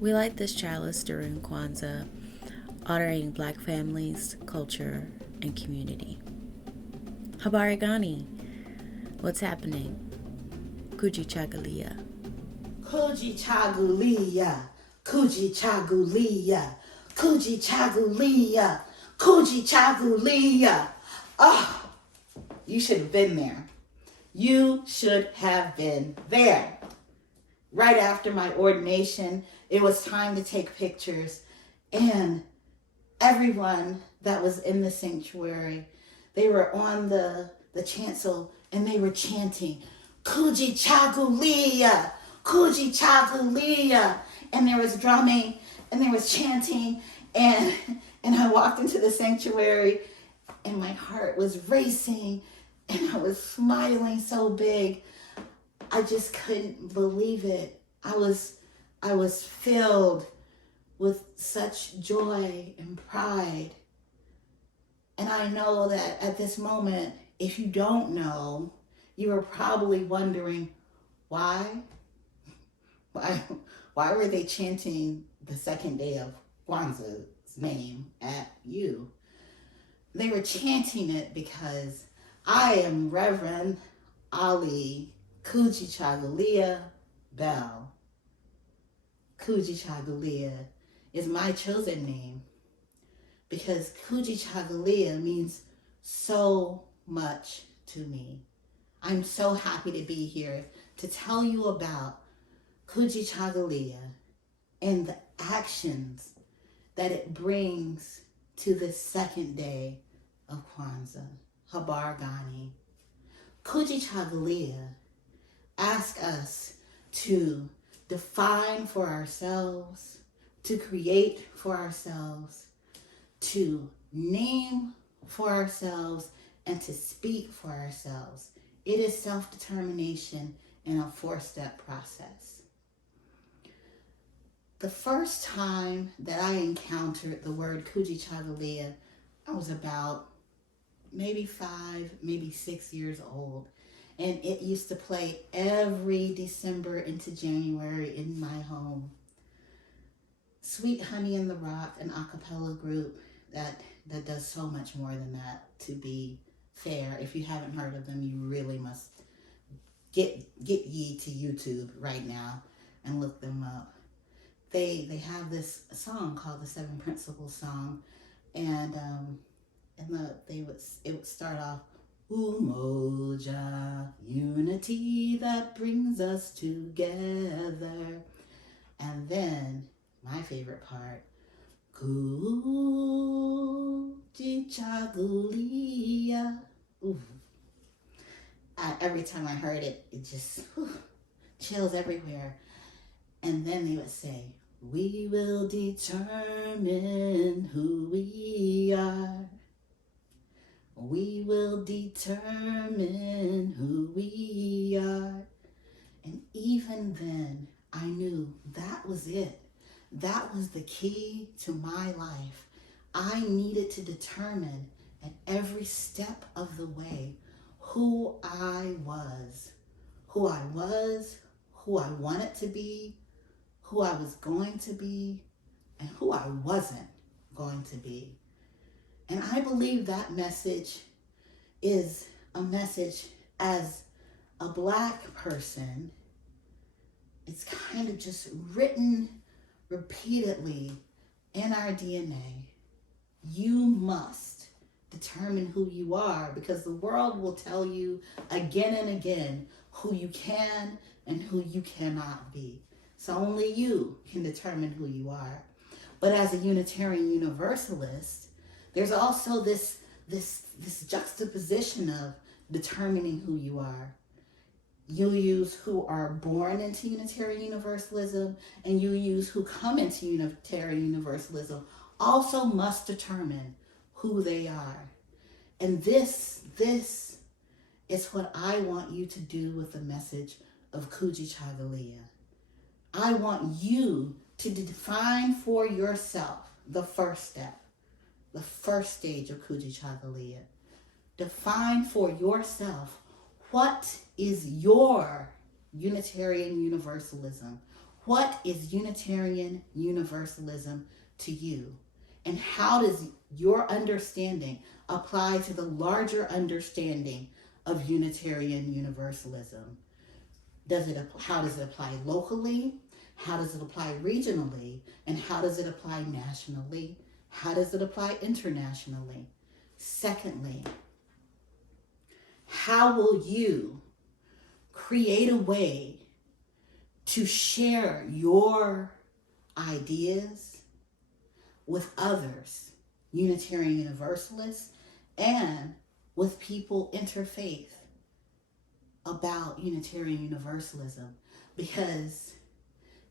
We light this chalice during Kwanzaa, honoring Black families, culture, and community. Habari gani? What's happening? Kujichagulia. Kujichagulia, Kujichagulia, Kujichagulia, Kujichagulia. Oh, you should have been there. You should have been there. Right after my ordination, it was time to take pictures, and everyone that was in the sanctuary, they were on the chancel and they were chanting, Kujichagulia, Kujichagulia. And there was drumming and there was chanting, and I walked into the sanctuary and my heart was racing and I was smiling so big. I just couldn't believe it. I was filled with such joy and pride. And I know that at this moment, if you don't know, you are probably wondering, why? Why were they chanting the second day of Kwanzaa's name at you? They were chanting it because I am Reverend Ali Kujichagulia Bell. Kujichagulia is my chosen name because Kujichagulia means so much to me. I'm so happy to be here to tell you about Kujichagulia and the actions that it brings to the second day of Kwanzaa. Habari gani. Kujichagulia asks us to define for ourselves, to create for ourselves, to name for ourselves, and to speak for ourselves. It is self-determination in a 4-step process. The first time that I encountered the word Kujichagulia, I was about maybe 5, maybe 6 years old. And it used to play every December into January in my home. Sweet Honey in the Rock, an a cappella group that does so much more than that, to be fair. If you haven't heard of them, you really must get ye to YouTube right now and look them up. They have this song called the 7 Principles Song, and it would start off, Umoja, unity that brings us together. And then, my favorite part, Kujichagulia. Every time I heard it, it just chills everywhere. And then they would say, we will determine who we are. We will determine who we are. And even then, I knew that was it. That was the key to my life. I needed to determine at every step of the way who I was, who I wanted to be, who I was going to be, and who I wasn't going to be. And I believe that message is a message as a Black person. It's kind of just written repeatedly in our DNA. You must determine who you are, because the world will tell you again and again who you can and who you cannot be. So only you can determine who you are. But as a Unitarian Universalist, there's also this juxtaposition of determining who you are. UUs who are born into Unitarian Universalism and UUs who come into Unitarian Universalism also must determine who they are. And this is what I want you to do with the message of Kujichagulia. I want you to define for yourself the first step, the first stage of Kujichagulia. Define for yourself what is your Unitarian Universalism. What is Unitarian Universalism to you? And how does your understanding apply to the larger understanding of Unitarian Universalism? How does it apply locally? How does it apply regionally? And how does it apply nationally? How does it apply internationally? Secondly, how will you create a way to share your ideas with others, Unitarian Universalists, and with people interfaith about Unitarian Universalism? Because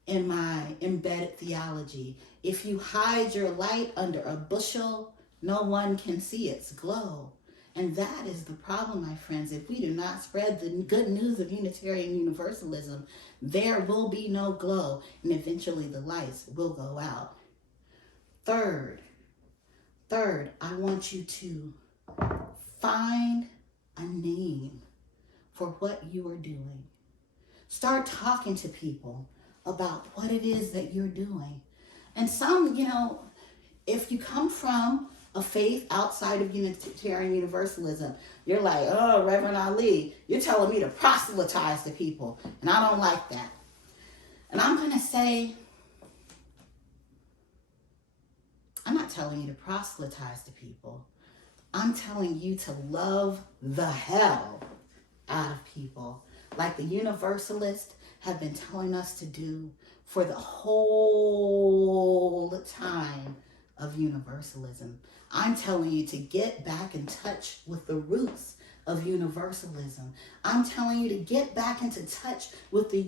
in my embedded theology, if you hide your light under a bushel, no one can see its glow. And that is the problem, my friends. If we do not spread the good news of Unitarian Universalism, there will be no glow, and eventually the lights will go out. Third, I want you to find a name for what you are doing. Start talking to people about what it is that you're doing. And some, if you come from a faith outside of Unitarian Universalism, you're like, oh, Reverend Ali, you're telling me to proselytize to people, and I don't like that. And I'm going to say, I'm not telling you to proselytize to people. I'm telling you to love the hell out of people, like the Universalists have been telling us to do for the whole time of Universalism. I'm telling you to get back in touch with the roots of Universalism. I'm telling you to get back into touch with the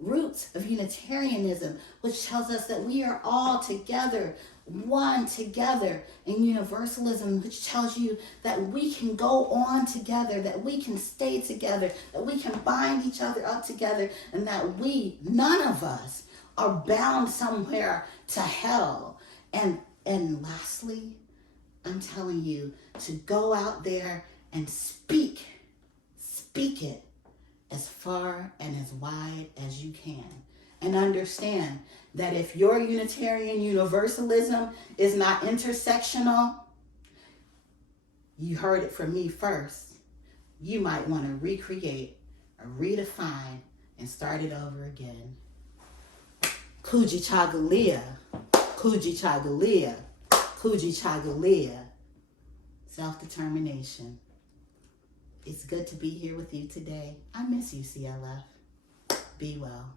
roots of Unitarianism, which tells us that we are all together, one together in Universalism, which tells you that we can go on together, that we can stay together, that we can bind each other up together, and that none of us are bound somewhere to hell. And lastly, I'm telling you to go out there and speak it as far and as wide as you can. And understand that if your Unitarian Universalism is not intersectional, you heard it from me first. You might want to recreate or redefine and start it over again. Kujichagulia, Kujichagulia, Kujichagulia. Self-determination. It's good to be here with you today. I miss you, CLF. Be well.